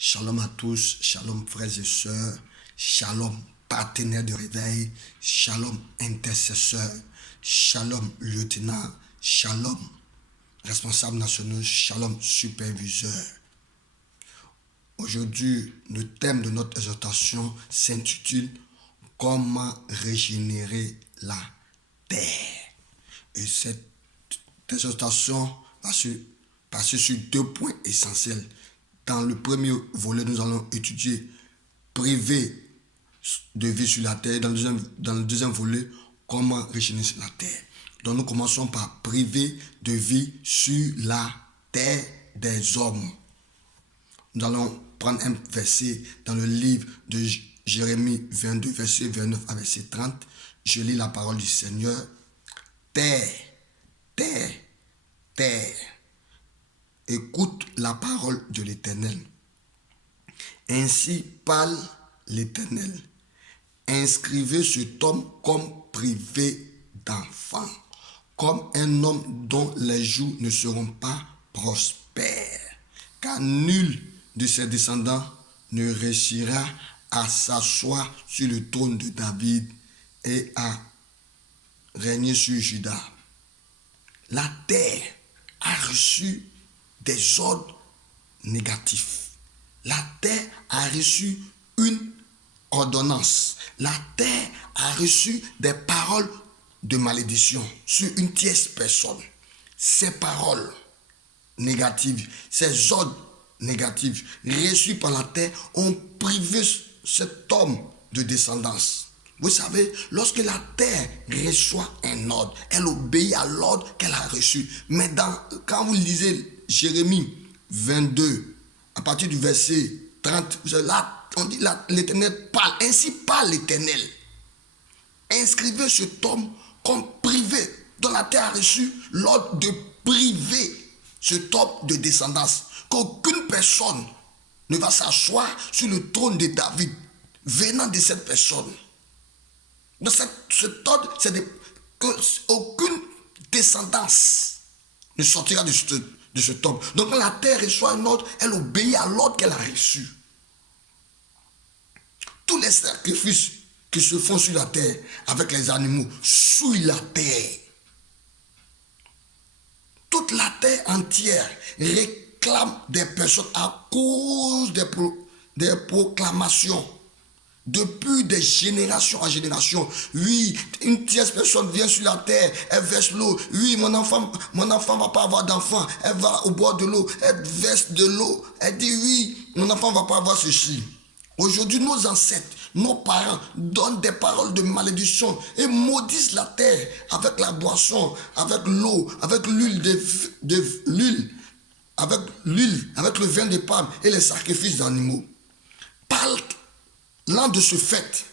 Shalom à tous, shalom frères et sœurs, shalom partenaires de réveil, shalom intercesseurs, shalom lieutenant, shalom responsable national, shalom superviseur. Aujourd'hui, le thème de notre exhortation s'intitule « Comment régénérer la terre ?» Et cette exhortation va se passer sur deux points essentiels. Dans le premier volet, nous allons étudier privé de vie sur la terre. Dans le deuxième volet, comment régénérer la terre. Donc nous commençons par privé de vie sur la terre des hommes. Nous allons prendre un verset dans le livre de Jérémie 22, verset 29 à verset 30. Je lis la parole du Seigneur. Terre, terre, terre, écoute la parole de l'Éternel. Ainsi parle l'Éternel. Inscrivez cet homme comme privé d'enfant, comme un homme dont les jours ne seront pas prospères, car nul de ses descendants ne réussira à s'asseoir sur le trône de David et à régner sur Juda. La terre a reçu des ordres négatifs. La terre a reçu une ordonnance. La terre a reçu des paroles de malédiction sur une tierce personne. Ces paroles négatives, ces ordres négatifs reçus par la terre ont privé cet homme de descendance. Vous savez, lorsque la terre reçoit un ordre, elle obéit à l'ordre qu'elle a reçu. Mais quand vous lisez Jérémie 22, à partir du verset 30, là, on dit l'Éternel parle. Ainsi parle l'Éternel. Inscrivez cet homme comme privé, dont la terre a reçu l'ordre de priver cet homme de descendance. Qu'aucune personne ne va s'asseoir sur le trône de David venant de cette personne. Donc cet ordre, c'est qu'aucune descendance ne sortira de cet homme. Donc quand la terre reçoit un ordre, elle obéit à l'ordre qu'elle a reçu. Tous les sacrifices qui se font sur la terre avec les animaux souillent la terre. Toute la terre entière réclame des personnes à cause des proclamations. Depuis des générations en génération, oui, une tierce personne vient sur la terre, elle verse l'eau. Oui, mon enfant va pas avoir d'enfant. Elle va au bord de l'eau, elle verse de l'eau. Elle dit oui, mon enfant va pas avoir ceci. Aujourd'hui, nos ancêtres, nos parents donnent des paroles de malédiction et maudissent la terre avec la boisson, avec l'eau, avec l'huile, avec le vin de palme et les sacrifices d'animaux. Parlant de ce fait,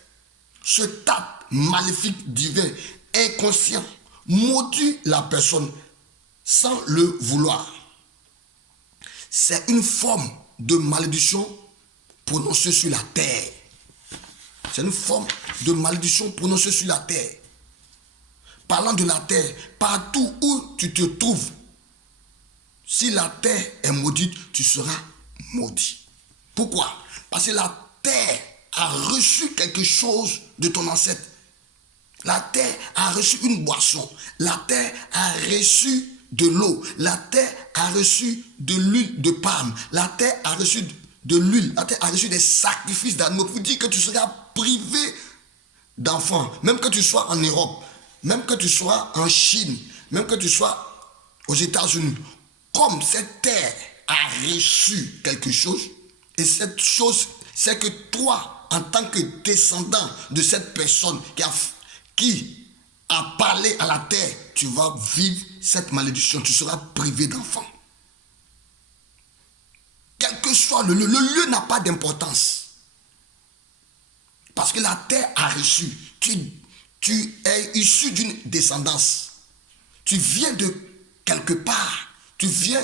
ce acte maléfique divin, inconscient, maudit la personne sans le vouloir. C'est une forme de malédiction prononcée sur la terre. C'est une forme de malédiction prononcée sur la terre. Parlant de la terre, partout où tu te trouves, si la terre est maudite, tu seras maudit. Pourquoi? Parce que la terre a reçu quelque chose de ton ancêtre. La terre a reçu une boisson. La terre a reçu de l'eau. La terre a reçu de l'huile de palme. La terre a reçu de l'huile. La terre a reçu des sacrifices d'animaux. Pour dire que tu seras privé d'enfants. Même que tu sois en Europe. Même que tu sois en Chine. Même que tu sois aux États-Unis. Comme cette terre a reçu quelque chose. Et cette chose, c'est que toi, en tant que descendant de cette personne qui a parlé à la terre, tu vas vivre cette malédiction. Tu seras privé d'enfants. Quel que soit le lieu n'a pas d'importance. Parce que la terre a reçu. Tu es issu d'une descendance. Tu viens de quelque part. Tu viens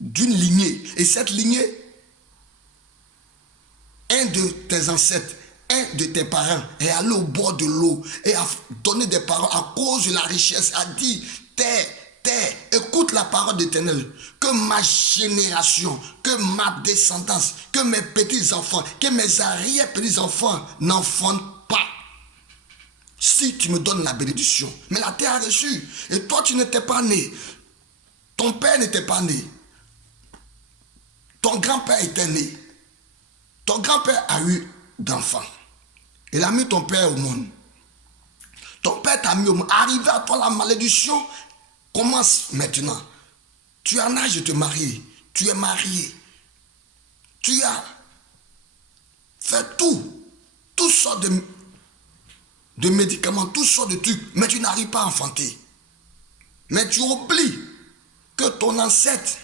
d'une lignée. Et cette lignée, un de tes ancêtres, un de tes parents est allé au bord de l'eau et a donné des paroles à cause de la richesse, a dit terre, terre, écoute la parole de l'Éternel, que ma génération, que ma descendance, que mes petits-enfants, que mes arrière-petits-enfants n'enfantent pas. Si tu me donnes la bénédiction, mais la terre a reçu, et toi tu n'étais pas né, ton père n'était pas né, ton grand-père était né, ton grand-père a eu d'enfants, il a mis ton père au monde, ton père t'a mis au monde, arrivé à toi la malédiction commence maintenant. Tu es en âge de te marier, tu es marié, tu as fait toutes sortes de médicaments, toutes sortes de trucs, mais tu n'arrives pas à enfanter. Mais tu oublies que ton ancêtre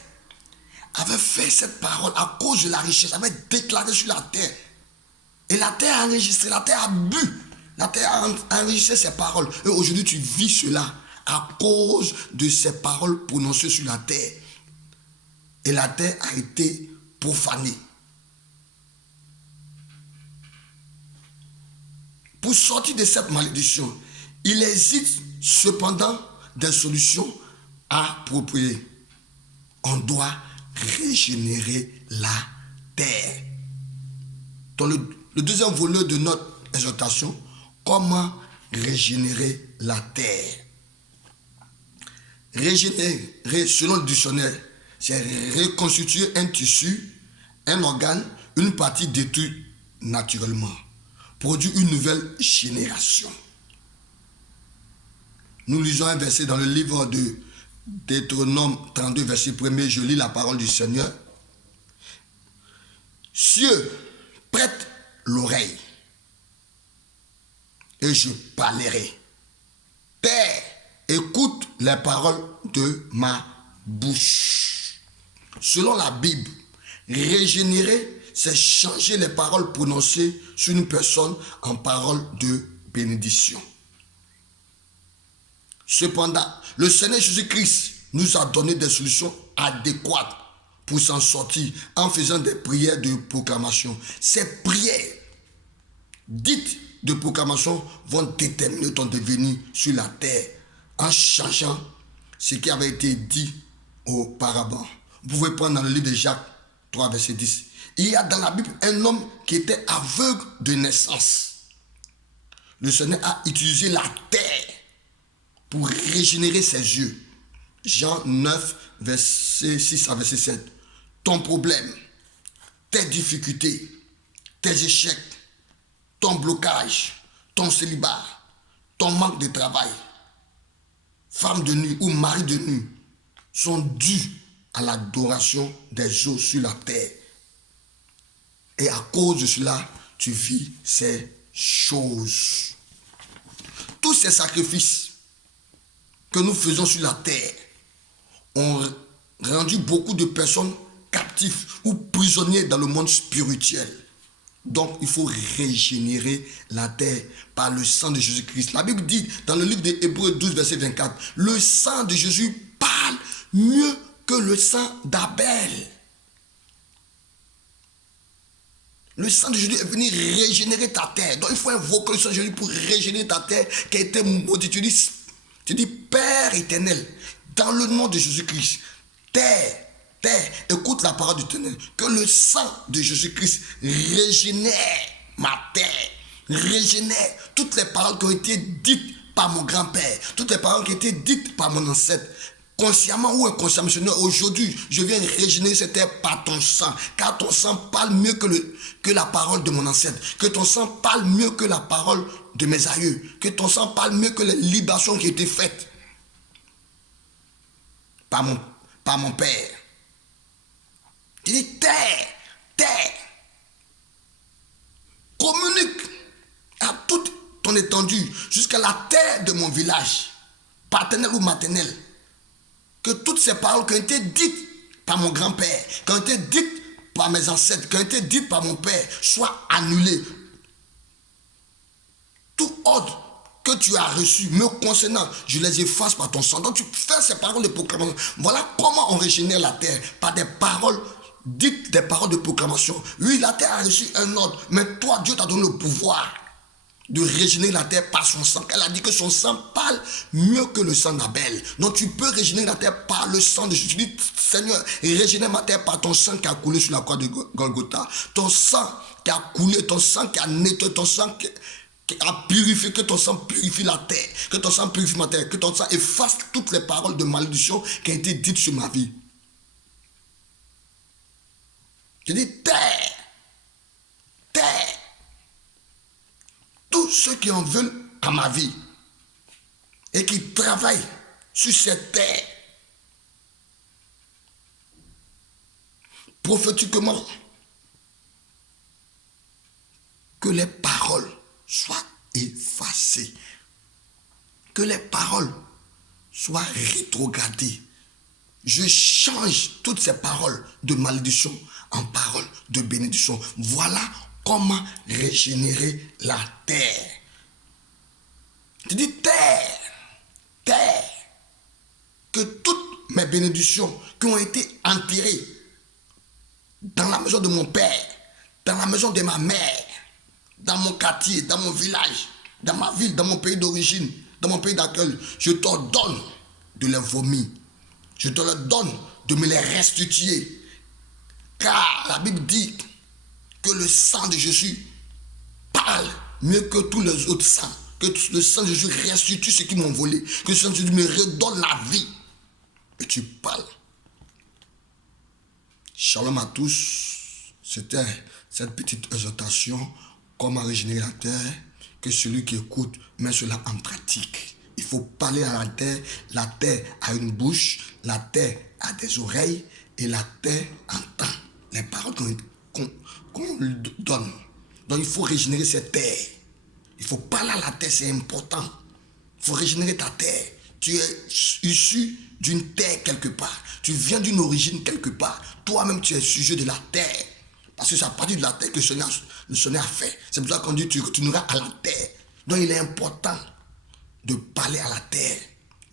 avait fait cette parole à cause de la richesse, avait déclaré sur la terre. Et la terre a enregistré, la terre a bu, la terre a enregistré ses paroles. Et aujourd'hui tu vis cela à cause de ces paroles prononcées sur la terre. Et la terre a été profanée. Pour sortir de cette malédiction, il existe cependant des solutions appropriées. On doit régénérer la terre. Dans le deuxième volet de notre exhortation, comment régénérer la terre. Régénérer, selon le dictionnaire, c'est reconstituer un tissu, un organe, une partie détruite naturellement. Produire une nouvelle génération. Nous lisons un verset dans le livre de Deutéronome 32, verset 1er. Je lis la parole du Seigneur. Cieux, prête l'oreille et je parlerai. Terre, écoute les paroles de ma bouche. Selon la Bible, régénérer, c'est changer les paroles prononcées sur une personne en paroles de bénédiction. Cependant, le Seigneur Jésus-Christ nous a donné des solutions adéquates pour s'en sortir en faisant des prières de proclamation. Ces prières dites de proclamation vont déterminer ton devenir sur la terre en changeant ce qui avait été dit auparavant. Vous pouvez prendre dans le livre de Jacques 3, verset 10. Il y a dans la Bible un homme qui était aveugle de naissance. Le Seigneur a utilisé la terre pour régénérer ses yeux. Jean 9, verset 6 à verset 7. Ton problème, tes difficultés, tes échecs, ton blocage, ton célibat, ton manque de travail, femme de nuit ou mari de nuit, sont dus à l'adoration des eaux sur la terre. Et à cause de cela, tu vis ces choses. Tous ces sacrifices que nous faisons sur la terre ont rendu beaucoup de personnes captifs ou prisonniers dans le monde spirituel. Donc, il faut régénérer la terre par le sang de Jésus-Christ. La Bible dit dans le livre des Hébreux 12, verset 24, le sang de Jésus parle mieux que le sang d'Abel. Le sang de Jésus est venu régénérer ta terre. Donc, il faut invoquer le sang de Jésus pour régénérer ta terre qui a été maudite. Tu dis, Père éternel, dans le nom de Jésus-Christ, terre, écoute la parole de l'Éternel, que le sang de Jésus-Christ régénère ma terre, régénère toutes les paroles qui ont été dites par mon grand-père, toutes les paroles qui ont été dites par mon ancêtre, consciemment ou inconsciemment. Seigneur, aujourd'hui, je viens régénérer cette terre par ton sang, car ton sang parle mieux que la parole de mon ancêtre, que ton sang parle mieux que la parole de mes aïeux, que ton sang parle mieux que les libations qui ont été faites par mon père. Il dit, terre, communique à toute ton étendue, jusqu'à la terre de mon village, paternel ou maternel, que toutes ces paroles qui ont été dites par mon grand-père, qui ont été dites par mes ancêtres, qui ont été dites par mon père, soient annulées. Tout ordre que tu as reçu me concernant, je les efface par ton sang. Donc tu fais ces paroles de proclamation. Voilà comment on régénère la terre, par des paroles dites, des paroles de proclamation. Oui, la terre a reçu un ordre, mais toi, Dieu t'a donné le pouvoir. de régénérer la terre par son sang. Elle a dit que son sang parle mieux que le sang d'Abel. Donc tu peux régénérer la terre par le sang de Jésus. Tu dis, Seigneur, régénère ma terre par ton sang qui a coulé sur la croix de Golgotha. Ton sang qui a coulé, ton sang qui a nettoyé, ton sang qui a purifié, que ton sang purifie la terre, que ton sang purifie ma terre, que ton sang efface toutes les paroles de malédiction qui ont été dites sur ma vie. Je dis, terre, terre. Tous ceux qui en veulent à ma vie et qui travaillent sur cette terre, prophétiquement, que les paroles soient effacées, que les paroles soient rétrogradées. Je change toutes ces paroles de malédiction en paroles de bénédiction. Voilà comment régénérer la terre. Tu dis terre, terre, que toutes mes bénédictions qui ont été enterrées dans la maison de mon père, dans la maison de ma mère, dans mon quartier, dans mon village, dans ma ville, dans mon pays d'origine, dans mon pays d'accueil, je t'ordonne de les vomir. Je te donne de me les restituer. Car la Bible dit que le sang de Jésus parle mieux que tous les autres sangs. Que le sang de Jésus restitue ceux qui m'ont volé. Que le sang de Jésus me redonne la vie. Et tu parles. Shalom à tous. C'était cette petite exhortation. Comment régénérer la terre. Que celui qui écoute met cela en pratique. Il faut parler à la terre. La terre a une bouche. La terre a des oreilles. Et la terre entend les paroles qu'on lui donne. Donc il faut régénérer cette terre. Il faut parler à la terre, c'est important. Il faut régénérer ta terre. Tu es issu d'une terre quelque part. Tu viens d'une origine quelque part. Toi-même, tu es sujet de la terre. Parce que c'est à partir de la terre que le Seigneur a fait. C'est pour ça qu'on dit que tu retourneras à la terre. Donc il est important de parler à la terre.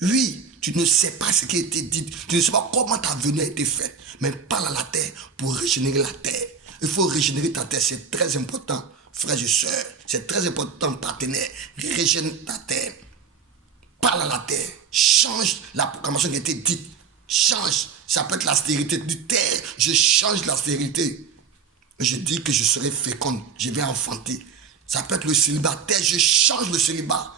Oui, tu ne sais pas ce qui a été dit. Tu ne sais pas comment ta venue a été faite. Mais parle à la terre pour régénérer la terre. Il faut régénérer ta terre. C'est très important, frères et sœurs. C'est très important, partenaire. Régénère ta terre. Parle à la terre. Change la proclamation qui a été dite. Change. Ça peut être la stérilité du terre. Je change la stérilité. Je dis que je serai féconde. Je vais enfanter. Ça peut être le célibataire. Je change le célibat.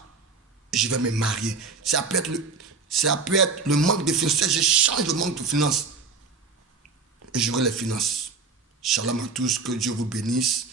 Je vais me marier. Ça peut être le manque de finances. Je change le manque de finances. Et j'aurai les finances. Shalom à tous. Que Dieu vous bénisse.